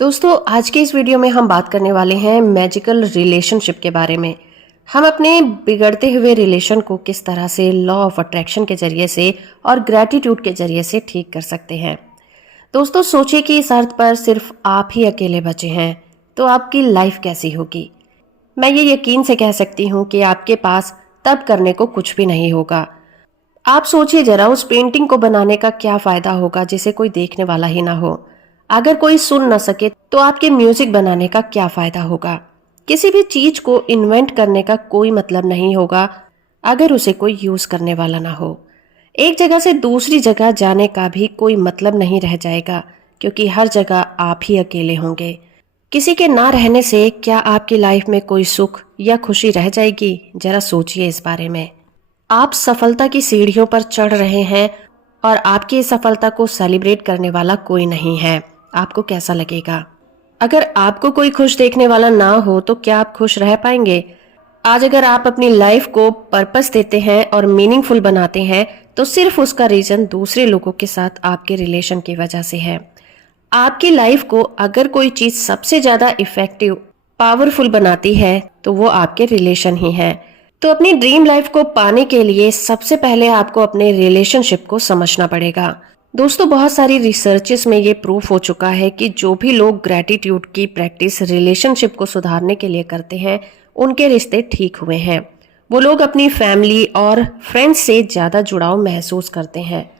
दोस्तों आज के इस वीडियो में हम बात करने वाले हैं मैजिकल रिलेशनशिप के बारे में। हम अपने बिगड़ते हुए रिलेशन को किस तरह से लॉ ऑफ अट्रैक्शन के जरिए से और ग्रैटिट्यूड के जरिए से ठीक कर सकते हैं। दोस्तों सोचिए कि इस अर्थ पर सिर्फ आप ही अकेले बचे हैं तो आपकी लाइफ कैसी होगी। मैं ये यकीन से कह सकती हूँ कि आपके पास तब करने को कुछ भी नहीं होगा। आप सोचिए जरा, उस पेंटिंग को बनाने का क्या फायदा होगा जिसे कोई देखने वाला ही ना हो। अगर कोई सुन न सके तो आपके म्यूजिक बनाने का क्या फायदा होगा। किसी भी चीज को इन्वेंट करने का कोई मतलब नहीं होगा अगर उसे कोई यूज करने वाला ना हो। एक जगह से दूसरी जगह जाने का भी कोई मतलब नहीं रह जाएगा क्योंकि हर जगह आप ही अकेले होंगे। किसी के ना रहने से क्या आपकी लाइफ में कोई सुख या खुशी रह जाएगी? जरा सोचिए इस बारे में। आप सफलता की सीढ़ियों पर चढ़ रहे हैं और आपकी इस सफलता को सेलिब्रेट करने वाला कोई नहीं है। आपको कैसा लगेगा? अगर आपको कोई खुश देखने वाला ना हो तो क्या आप खुश रह पाएंगे? आज अगर आप अपनी लाइफ को पर्पस देते हैं और मीनिंगफुल बनाते हैं तो सिर्फ उसका रीजन दूसरे लोगों के साथ आपके रिलेशन की वजह से है। आपकी लाइफ को अगर कोई चीज सबसे ज्यादा इफेक्टिव, पावरफुल बनाती है तो वो आपके रिलेशन ही है। तो अपनी ड्रीम लाइफ को पाने के लिए सबसे पहले आपको अपने रिलेशनशिप को समझना पड़ेगा। दोस्तों बहुत सारी रिसर्चेस में ये प्रूफ हो चुका है कि जो भी लोग ग्रैटिट्यूड की प्रैक्टिस रिलेशनशिप को सुधारने के लिए करते हैं उनके रिश्ते ठीक हुए हैं। वो लोग अपनी फैमिली और फ्रेंड्स से ज़्यादा जुड़ाव महसूस करते हैं।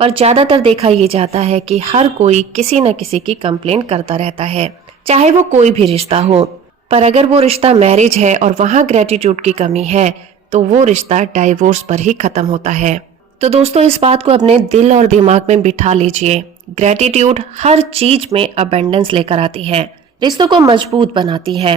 पर ज़्यादातर देखा ये जाता है कि हर कोई किसी न किसी की कंप्लेंट करता रहता है, चाहे वो कोई भी रिश्ता हो। पर अगर वो रिश्ता मैरिज है और वहाँ ग्रैटिट्यूड की कमी है तो वो रिश्ता डाइवोर्स पर ही खत्म होता है। तो दोस्तों इस बात को अपने दिल और दिमाग में बिठा लीजिए। ग्रैटिट्यूड हर चीज में अबंडेंस लेकर आती है, रिश्तों को मजबूत बनाती है।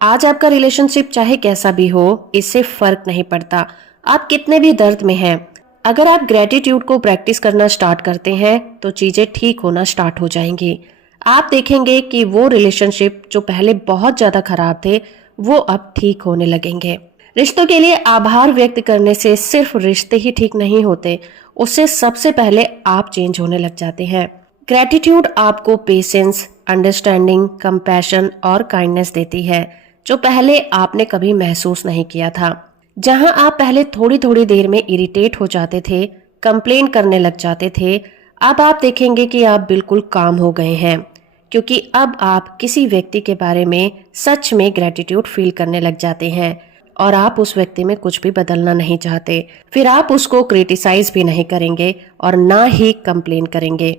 आज आपका रिलेशनशिप चाहे कैसा भी हो, इससे फर्क नहीं पड़ता आप कितने भी दर्द में हैं। अगर आप ग्रैटिट्यूड को प्रैक्टिस करना स्टार्ट करते हैं तो चीजें ठीक होना स्टार्ट हो जाएंगी। आप देखेंगे कि वो रिलेशनशिप जो पहले बहुत ज्यादा खराब थे वो अब ठीक होने लगेंगे। रिश्तों के लिए आभार व्यक्त करने से सिर्फ रिश्ते ही ठीक नहीं होते, उससे सबसे पहले आप चेंज होने लग जाते हैं। ग्रैटिट्यूड आपको पेशेंस, अंडरस्टैंडिंग, कंपैशन और काइंडनेस देती है जो पहले आपने कभी महसूस नहीं किया था। जहां आप पहले थोड़ी थोड़ी देर में इरिटेट हो जाते थे, कंप्लेन करने लग जाते थे, अब आप देखेंगे कि आप बिल्कुल काम हो गए हैं क्योंकि अब आप किसी व्यक्ति के बारे में सच में ग्रैटिट्यूड फील करने लग जाते हैं और आप उस व्यक्ति में कुछ भी बदलना नहीं चाहते। फिर आप उसको क्रिटिसाइज भी नहीं करेंगे और ना ही कंप्लेन करेंगे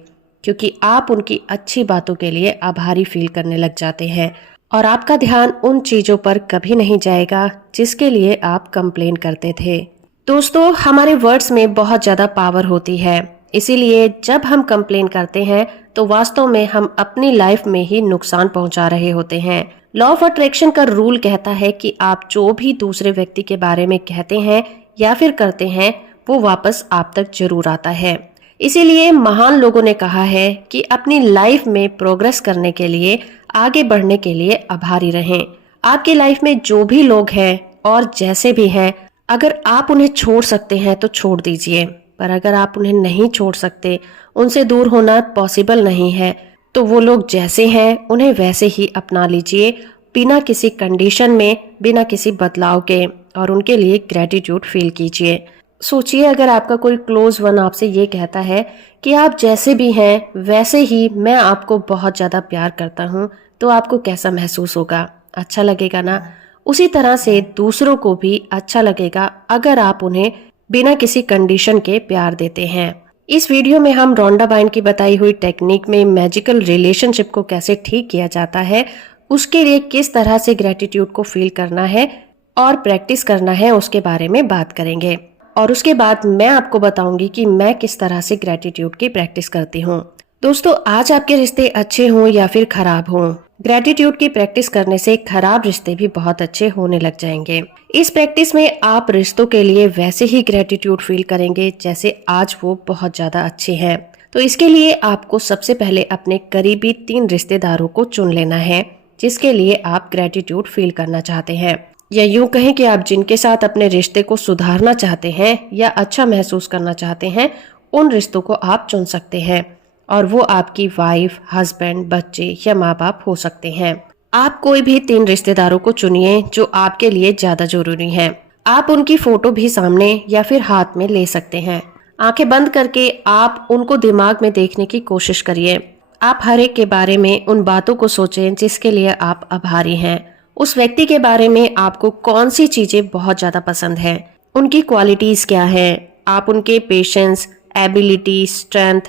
क्योंकि आप उनकी अच्छी बातों के लिए आभारी फील करने लग जाते हैं और आपका ध्यान उन चीजों पर कभी नहीं जाएगा जिसके लिए आप कंप्लेन करते थे। दोस्तों हमारे वर्ड्स में बहुत ज्यादा पावर होती है, इसीलिए जब हम कंप्लेन करते हैं तो वास्तव में हम अपनी लाइफ में ही नुकसान पहुंचा रहे होते हैं। लॉ ऑफ अट्रैक्शन का रूल कहता है कि आप जो भी दूसरे व्यक्ति के बारे में कहते हैं या फिर करते हैं वो वापस आप तक जरूर आता है। इसीलिए महान लोगों ने कहा है कि अपनी लाइफ में प्रोग्रेस करने के लिए, आगे बढ़ने के लिए आभारी रहें। आपकी लाइफ में जो भी लोग हैं और जैसे भी हैं, अगर आप उन्हें छोड़ सकते हैं तो छोड़ दीजिए, पर अगर आप उन्हें नहीं छोड़ सकते, उनसे दूर होना पॉसिबल नहीं है, तो वो लोग जैसे हैं उन्हें वैसे ही अपना लीजिए, बिना किसी कंडीशन में, बिना किसी बदलाव के, और उनके लिए ग्रैटिट्यूड फील कीजिए। सोचिए अगर आपका कोई क्लोज वन आपसे ये कहता है कि आप जैसे भी हैं वैसे ही मैं आपको बहुत ज़्यादा प्यार करता हूँ, तो आपको कैसा महसूस होगा? अच्छा लगेगा ना? उसी तरह से दूसरों को भी अच्छा लगेगा अगर आप उन्हें बिना किसी कंडीशन के प्यार देते हैं। इस वीडियो में हम रोंडा बाइन की बताई हुई टेक्निक में मैजिकल रिलेशनशिप को कैसे ठीक किया जाता है, उसके लिए किस तरह से ग्रैटिट्यूड को फील करना है और प्रैक्टिस करना है उसके बारे में बात करेंगे। और उसके बाद मैं आपको बताऊंगी कि मैं किस तरह से ग्रैटिट्यूड की प्रैक्टिस करती हूँ। दोस्तों आज आपके रिश्ते अच्छे हों या फिर खराब हों, ग्रैटिट्यूड की प्रैक्टिस करने से खराब रिश्ते भी बहुत अच्छे होने लग जाएंगे। इस प्रैक्टिस में आप रिश्तों के लिए वैसे ही ग्रैटिट्यूड फील करेंगे जैसे आज वो बहुत ज्यादा अच्छे हैं। तो इसके लिए आपको सबसे पहले अपने करीबी 3 रिश्तेदारों को चुन लेना है जिसके लिए आप ग्रैटिट्यूड फील करना चाहते हैं, या यूं कहें कि आप जिनके साथ अपने रिश्ते को सुधारना चाहते हैं या अच्छा महसूस करना चाहते हैं, उन रिश्तों को आप चुन सकते हैं। और वो आपकी वाइफ, हस्बैंड, बच्चे या माँ बाप हो सकते हैं। आप कोई भी 3 रिश्तेदारों को चुनिए जो आपके लिए ज्यादा जरूरी हैं। आप उनकी फोटो भी सामने या फिर हाथ में ले सकते हैं। आंखें बंद करके आप उनको दिमाग में देखने की कोशिश करिए। आप हर एक के बारे में उन बातों को सोचें जिसके लिए आप आभारी हैं। उस व्यक्ति के बारे में आपको कौन सी चीजें बहुत ज्यादा पसंद है, उनकी क्वालिटीज क्या है, आप उनके patience, ability, strength,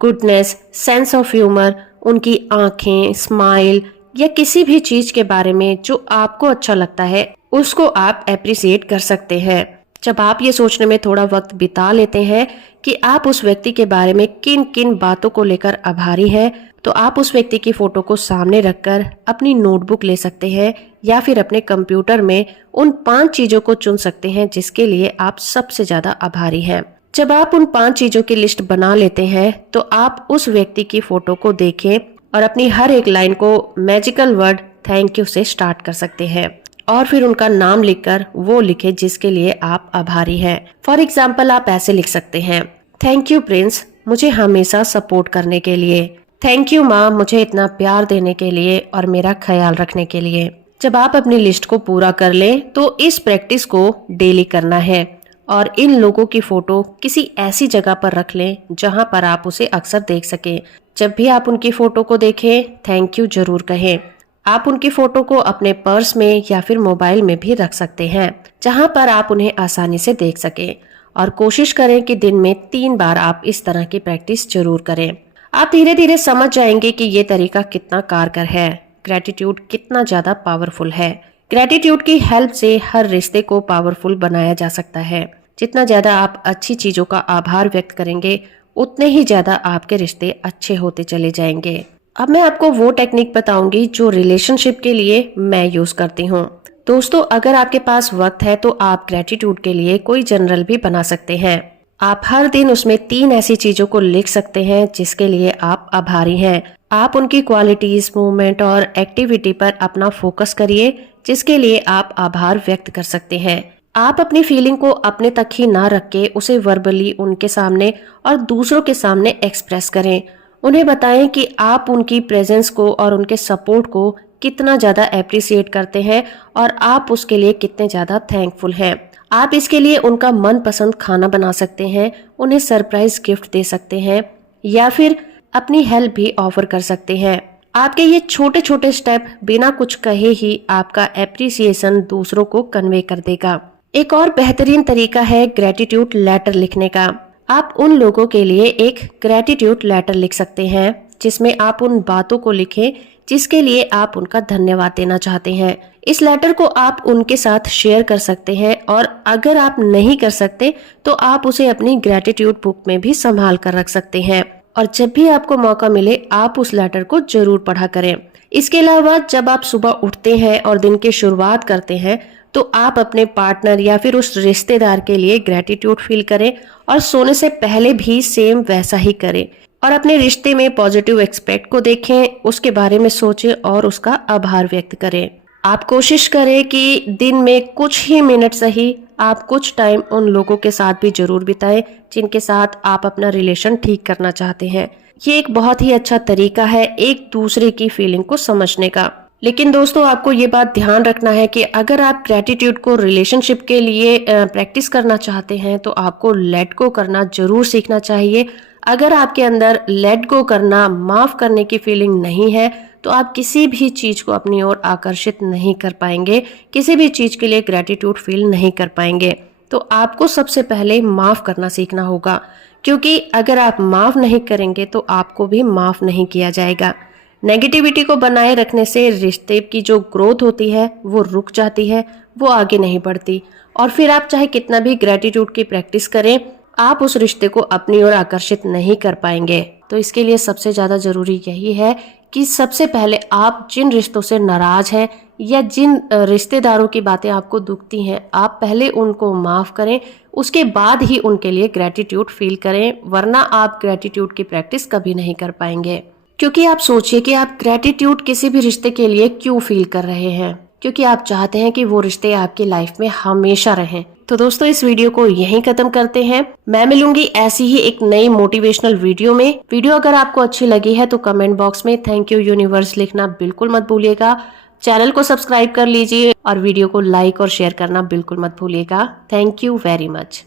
goodness, sense of humour, उनकी आंखें, स्माइल या किसी भी चीज के बारे में जो आपको अच्छा लगता है उसको आप एप्रिसिएट कर सकते हैं। जब आप ये सोचने में थोड़ा वक्त बिता लेते हैं कि आप उस व्यक्ति के बारे में किन किन बातों को लेकर आभारी हैं, तो आप उस व्यक्ति की फोटो को सामने रखकर अपनी नोटबुक ले सकते हैं या फिर अपने कंप्यूटर में उन 5 चीजों को चुन सकते हैं जिसके लिए आप सबसे ज्यादा आभारी हैं। जब आप उन 5 चीजों की लिस्ट बना लेते हैं तो आप उस व्यक्ति की फोटो को देखें और अपनी हर एक लाइन को मैजिकल वर्ड थैंक यू से स्टार्ट कर सकते हैं और फिर उनका नाम लिखकर वो लिखे जिसके लिए आप आभारी हैं। फॉर एग्जाम्पल आप ऐसे लिख सकते हैं, थैंक यू प्रिंस, मुझे हमेशा सपोर्ट करने के लिए। थैंक यू माँ, मुझे इतना प्यार देने के लिए और मेरा ख्याल रखने के लिए। जब आप अपनी लिस्ट को पूरा कर लें तो इस प्रैक्टिस को डेली करना है और इन लोगों की फोटो किसी ऐसी जगह पर रख लें जहां पर आप उसे अक्सर देख सकें। जब भी आप उनकी फोटो को देखें थैंक यू जरूर कहें। आप उनकी फोटो को अपने पर्स में या फिर मोबाइल में भी रख सकते हैं जहां पर आप उन्हें आसानी से देख सकें और कोशिश करें कि दिन में 3 बार आप इस तरह की प्रैक्टिस जरूर करें। आप धीरे धीरे समझ जाएंगे कि ये तरीका कितना कारगर है, ग्रेटिट्यूड कितना ज्यादा पावरफुल है। ग्रेटिट्यूड की हेल्प से हर रिश्ते को पावरफुल बनाया जा सकता है। जितना ज्यादा आप अच्छी चीजों का आभार व्यक्त करेंगे उतने ही ज्यादा आपके रिश्ते अच्छे होते चले जाएंगे। अब मैं आपको वो टेक्निक बताऊंगी जो रिलेशनशिप के लिए मैं यूज करती हूँ। दोस्तों, अगर आपके पास वक्त है तो आप ग्रेटिट्यूड के लिए कोई जर्नल भी बना सकते हैं। आप हर दिन उसमें 3 ऐसी चीजों को लिख सकते हैं जिसके लिए आप आभारी हैं। आप उनकी क्वालिटीज, मूवमेंट और एक्टिविटी पर अपना फोकस करिए जिसके लिए आप आभार व्यक्त कर सकते हैं। आप अपनी फीलिंग को अपने तक ही ना रख के उसे वर्बली उनके सामने और दूसरों के सामने एक्सप्रेस करें। उन्हें बताएं कि आप उनकी प्रेजेंस को और उनके सपोर्ट को कितना ज्यादा एप्रिसिएट करते हैं और आप उसके लिए कितने ज्यादा थैंकफुल हैं। आप इसके लिए उनका मनपसंद खाना बना सकते हैं, उन्हें सरप्राइज गिफ्ट दे सकते हैं या फिर अपनी हेल्प भी ऑफर कर सकते हैं। आपके ये छोटे छोटे स्टेप बिना कुछ कहे ही आपका एप्रिसिएशन दूसरों को कन्वे कर देगा। एक और बेहतरीन तरीका है ग्रेटिट्यूड लेटर लिखने का। आप उन लोगों के लिए एक ग्रेटिट्यूड लेटर लिख सकते हैं जिसमें आप उन बातों को लिखें जिसके लिए आप उनका धन्यवाद देना चाहते हैं। इस लेटर को आप उनके साथ शेयर कर सकते हैं और अगर आप नहीं कर सकते तो आप उसे अपनी ग्रेटिट्यूड बुक में भी संभाल कर रख सकते हैं और जब भी आपको मौका मिले आप उस लेटर को जरूर पढ़ा करें। इसके अलावा जब आप सुबह उठते हैं और दिन की शुरुआत करते हैं तो आप अपने पार्टनर या फिर उस रिश्तेदार के लिए ग्रेटिट्यूड फील करें और सोने से पहले भी सेम वैसा ही करें और अपने रिश्ते में पॉजिटिव एक्सपेक्ट को देखें, उसके बारे में सोचें और उसका आभार व्यक्त करें। आप कोशिश करें कि दिन में कुछ ही मिनट सही आप कुछ टाइम उन लोगों के साथ भी जरूर बिताएं जिनके साथ आप अपना रिलेशन ठीक करना चाहते हैं। ये एक बहुत ही अच्छा तरीका है एक दूसरे की फीलिंग को समझने का। लेकिन दोस्तों, आपको ये बात ध्यान रखना है कि अगर आप ग्रेटिट्यूड को रिलेशनशिप के लिए प्रैक्टिस करना चाहते हैं तो आपको लेट गो करना जरूर सीखना चाहिए। अगर आपके अंदर लेट गो करना, माफ करने की फीलिंग नहीं है तो आप किसी भी चीज को अपनी ओर आकर्षित नहीं कर पाएंगे, किसी भी चीज के लिए ग्रेटिट्यूड फील नहीं कर पाएंगे। तो आपको सबसे पहले माफ करना सीखना होगा, क्योंकि अगर आप माफ नहीं करेंगे तो आपको भी माफ नहीं किया जाएगा। नेगेटिविटी को बनाए रखने से रिश्ते की जो ग्रोथ होती है वो रुक जाती है, वो आगे नहीं बढ़ती और फिर आप चाहे कितना भी ग्रेटिट्यूड की प्रैक्टिस करें, आप उस रिश्ते को अपनी ओर आकर्षित नहीं कर पाएंगे। तो इसके लिए सबसे ज्यादा जरूरी यही है कि सबसे पहले आप जिन रिश्तों से नाराज हैं या जिन रिश्तेदारों की बातें आपको दुखती हैं, आप पहले उनको माफ करें, उसके बाद ही उनके लिए ग्रेटिट्यूड फील करें, वरना आप ग्रेटिट्यूड की प्रैक्टिस कभी नहीं कर पाएंगे। क्योंकि आप सोचिए कि आप ग्रेटिट्यूड किसी भी रिश्ते के लिए क्यों फील कर रहे हैं, क्योंकि आप चाहते हैं कि वो रिश्ते आपकी लाइफ में हमेशा रहें। तो दोस्तों इस वीडियो को यहीं खत्म करते हैं। मैं मिलूंगी ऐसी ही एक नई मोटिवेशनल वीडियो में। वीडियो अगर आपको अच्छी लगी है तो कमेंट बॉक्स में थैंक यू यूनिवर्स लिखना बिल्कुल मत भूलिएगा। चैनल को सब्सक्राइब कर लीजिए और वीडियो को लाइक और शेयर करना बिल्कुल मत भूलिएगा। Thank you very much.